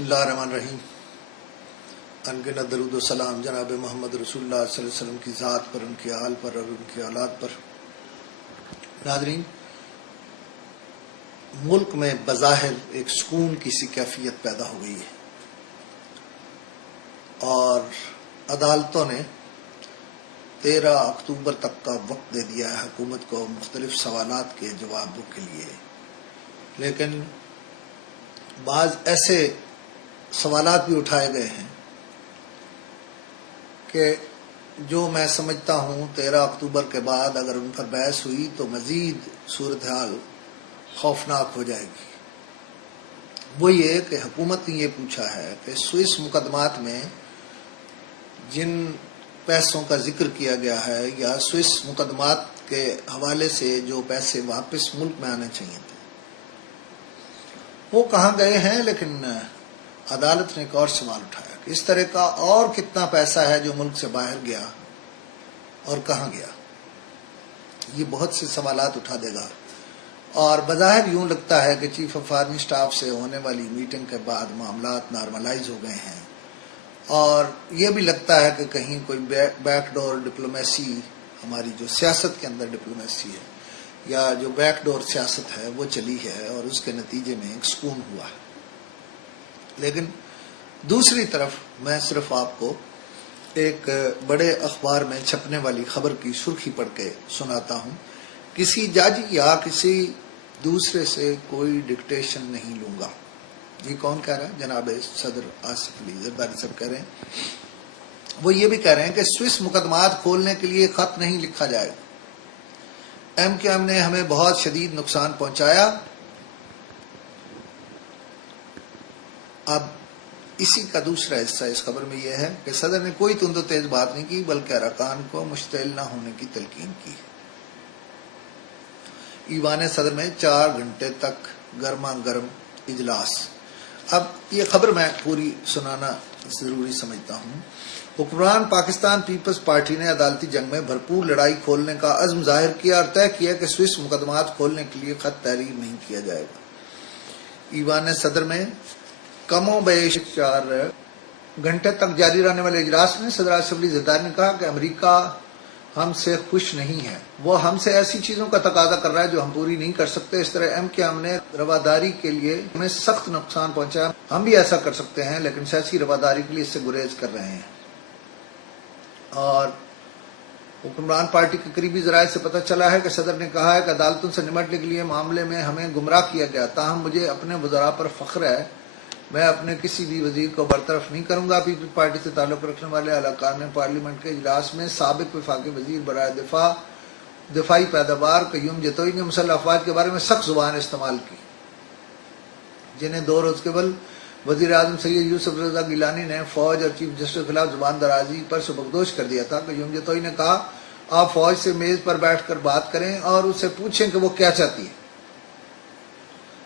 بسم اللہ الرحمن الرحیم. انگنت درود و سلام جناب محمد رسول اللہ صلی اللہ علیہ وسلم کی ذات پر، ان کے آل پر اور ان کی اولاد پر. ناظرین، ملک میں بظاہر ایک سکون کی سی کیفیت پیدا ہو گئی ہے اور عدالتوں نے 13 اکتوبر تک کا وقت دے دیا ہے حکومت کو مختلف سوالات کے جوابوں کے لیے. لیکن بعض ایسے سوالات بھی اٹھائے گئے ہیں کہ جو میں سمجھتا ہوں 13 اکتوبر کے بعد اگر ان پر بحث ہوئی تو مزید صورتحال خوفناک ہو جائے گی. وہ یہ کہ حکومت نے یہ پوچھا ہے کہ سوئس مقدمات میں جن پیسوں کا ذکر کیا گیا ہے یا سوئس مقدمات کے حوالے سے جو پیسے واپس ملک میں آنے چاہیے تھے وہ کہاں گئے ہیں. لیکن عدالت نے ایک اور سوال اٹھایا کہ اس طرح کا اور کتنا پیسہ ہے جو ملک سے باہر گیا اور کہاں گیا. یہ بہت سے سوالات اٹھا دے گا اور بظاہر یوں لگتا ہے کہ چیف آف آرمی سٹاف سے ہونے والی میٹنگ کے بعد معاملات نارملائز ہو گئے ہیں اور یہ بھی لگتا ہے کہ کہیں کوئی بیک ڈور ڈپلومیسی، ہماری جو سیاست کے اندر ڈپلومیسی ہے یا جو بیک ڈور سیاست ہے وہ چلی ہے اور اس کے نتیجے میں ایک سکون ہوا ہے. لیکن دوسری طرف میں صرف آپ کو ایک بڑے اخبار میں چھپنے والی خبر کی سرخی پڑھ کے سناتا ہوں. کسی جج یا کسی دوسرے سے کوئی ڈکٹیشن نہیں لوں گا. یہ کون کہہ رہا ہے؟ جناب صدر آصف علی زرداری صاحب کہہ رہے ہیں. وہ یہ بھی کہہ رہے ہیں کہ سوئس مقدمات کھولنے کے لیے خط نہیں لکھا جائے گا. ایم کیو ایم نے ہمیں بہت شدید نقصان پہنچایا. اب اسی کا دوسرا حصہ اس خبر میں یہ ہے کہ صدر نے کوئی تند و تیز بات نہیں کی بلکہ ارکان کو مشتعل نہ ہونے کی تلقین کی. ایوان صدر میں 4 گھنٹے تک گرما گرم اجلاس. اب یہ خبر میں پوری سنانا ضروری سمجھتا ہوں. حکمران پاکستان پیپلز پارٹی نے عدالتی جنگ میں بھرپور لڑائی کھولنے کا عزم ظاہر کیا اور طے کیا کہ سوئس مقدمات کھولنے کے لیے خط تحریر نہیں کیا جائے گا. ایوان صدر میں کم و بیش 4 گھنٹے تک جاری رہنے والے اجلاس میں صدر آصف علی زرداری نے کہا کہ امریکہ ہم سے خوش نہیں ہے. وہ ہم سے ایسی چیزوں کا تقاضا کر رہا ہے جو ہم پوری نہیں کر سکتے. اس طرح ایم کیو ایم نے رواداری کے لیے ہمیں سخت نقصان پہنچایا. ہم بھی ایسا کر سکتے ہیں لیکن سیاسی رواداری کے لیے اس سے گریز کر رہے ہیں. اور حکمران پارٹی کے قریبی ذرائع سے پتہ چلا ہے کہ صدر نے کہا ہے کہ عدالتوں سے نمٹنے کے لیے معاملے میں ہمیں گمراہ کیا گیا. تاہم مجھے اپنے وزراء پر فخر ہے. میں اپنے کسی بھی وزیر کو برطرف نہیں کروں گا. پیپلز پارٹی سے تعلق رکھنے والے اعلی پارلیمنٹ کے اجلاس میں سابق وفاقی وزیر برائے دفاعی پیداوار قیوم جتوئی نے مسلح افواج کے بارے میں سخت زبان استعمال کی، جنہیں 2 روز قبل وزیر اعظم سید یوسف رضا گیلانی نے فوج اور چیف جسٹس کے خلاف زبان درازی پر سبکدوش کر دیا تھا. قیوم جتوئی نے کہا آپ فوج سے میز پر بیٹھ کر بات کریں اور اسے پوچھیں کہ وہ کیا چاہتی ہے.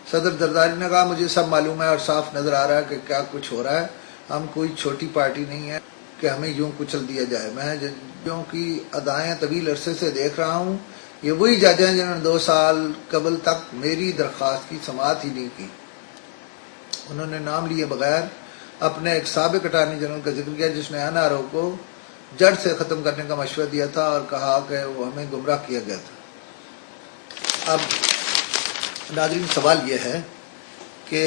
صدر زرداری نے کہا مجھے سب معلوم ہے اور صاف نظر آ رہا ہے کہ کیا کچھ ہو رہا ہے. ہم کوئی چھوٹی پارٹی نہیں ہے کہ ہمیں یوں کچل دیا جائے. میں ججوں کی ادائیں طویل عرصے سے دیکھ رہا ہوں. یہ وہی جج ہیں جنہوں نے 2 سال قبل تک میری درخواست کی سماعت ہی نہیں کی. انہوں نے نام لیے بغیر اپنے ایک سابق اٹارنی جنرل کا ذکر کیا جس نے این آر او کو جڑ سے ختم کرنے کا مشورہ دیا تھا اور کہا کہ وہ ہمیں گمراہ کیا گیا تھا. اب ناظرین سوال یہ ہے کہ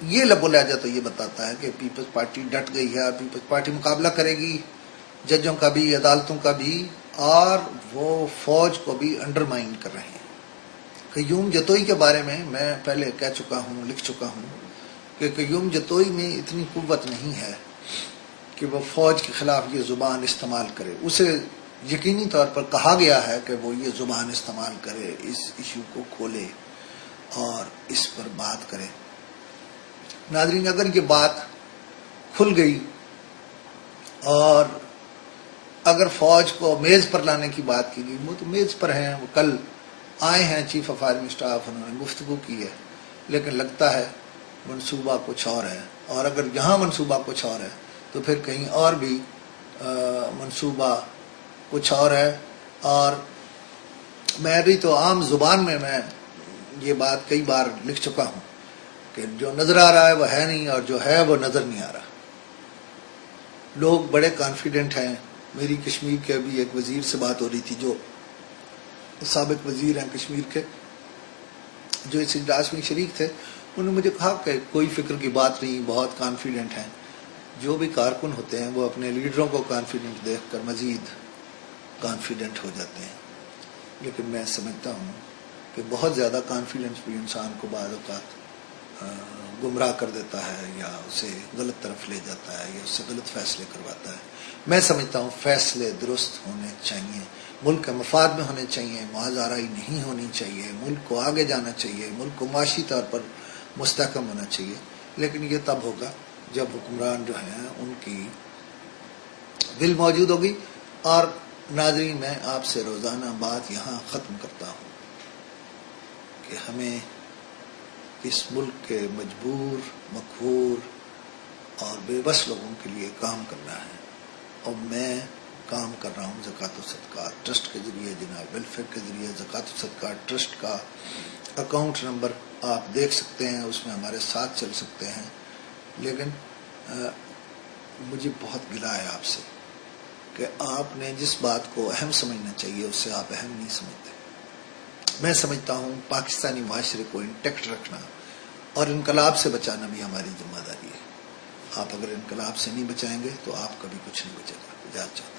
یہ لب و لہجہ تو یہ بتاتا ہے کہ پیپلز پارٹی ڈٹ گئی ہے اور پیپلز پارٹی مقابلہ کرے گی ججوں کا بھی، عدالتوں کا بھی، اور وہ فوج کو بھی انڈرمائن کر رہے ہیں. قیوم جتوئی کے بارے میں پہلے کہہ چکا ہوں، لکھ چکا ہوں کہ قیوم جتوئی میں اتنی قوت نہیں ہے کہ وہ فوج کے خلاف یہ زبان استعمال کرے. اسے یقینی طور پر کہا گیا ہے کہ وہ یہ زبان استعمال کرے، اس ایشو کو کھولے اور اس پر بات کرے. ناظرین اگر یہ بات کھل گئی اور اگر فوج کو میز پر لانے کی بات کی گئی، وہ تو میز پر ہیں، وہ کل آئے ہیں چیف آف آرمی سٹاف، انہوں نے گفتگو کی ہے، لیکن لگتا ہے منصوبہ کچھ اور ہے. اور اگر یہاں منصوبہ کچھ اور ہے تو پھر کہیں اور بھی منصوبہ کچھ اور ہے. اور میری تو عام زبان میں یہ بات کئی بار لکھ چکا ہوں کہ جو نظر آ رہا ہے وہ ہے نہیں اور جو ہے وہ نظر نہیں آ رہا. لوگ بڑے کانفیڈنٹ ہیں. میری کشمیر کے ابھی ایک وزیر سے بات ہو رہی تھی جو سابق وزیر ہیں کشمیر کے، جو اس اجلاس میں شریک تھے. انہوں نے مجھے کہا کہ کوئی فکر کی بات نہیں، بہت کانفیڈنٹ ہیں. جو بھی کارکن ہوتے ہیں وہ اپنے لیڈروں کو کانفیڈنٹ دیکھ کر مزید کانفیڈنٹ ہو جاتے ہیں. لیکن میں سمجھتا ہوں کہ بہت زیادہ کانفیڈنس بھی انسان کو بعض اوقات گمراہ کر دیتا ہے یا اسے غلط طرف لے جاتا ہے یا اس سے غلط فیصلے کرواتا ہے. میں سمجھتا ہوں فیصلے درست ہونے چاہیے، ملک کے مفاد میں ہونے چاہیے، معاذ آرائی نہیں ہونی چاہیے، ملک کو آگے جانا چاہیے، ملک کو معاشی طور پر مستحکم ہونا چاہیے. لیکن یہ تب ہوگا جب حکمران جو ہیں ان کی ول موجود ہوگی. اور ناظرین، میں آپ سے روزانہ بات یہاں ختم کرتا ہوں کہ ہمیں اس ملک کے مجبور، مقہور اور بے بس لوگوں کے لیے کام کرنا ہے. اور میں کام کر رہا ہوں زکوٰۃ و صدقات ٹرسٹ کے ذریعے، جناب ویلفیئر کے ذریعے. زکوٰۃ و صدقات ٹرسٹ کا اکاؤنٹ نمبر آپ دیکھ سکتے ہیں، اس میں ہمارے ساتھ چل سکتے ہیں. لیکن مجھے بہت گلہ ہے آپ سے کہ آپ نے جس بات کو اہم سمجھنا چاہیے اس سے آپ اہم نہیں سمجھتے. میں سمجھتا ہوں پاکستانی معاشرے کو انٹیکٹ رکھنا اور انقلاب سے بچانا بھی ہماری ذمہ داری ہے. آپ اگر انقلاب سے نہیں بچائیں گے تو آپ کبھی کچھ نہیں بچے گا. اجازت چاہتا ہوں.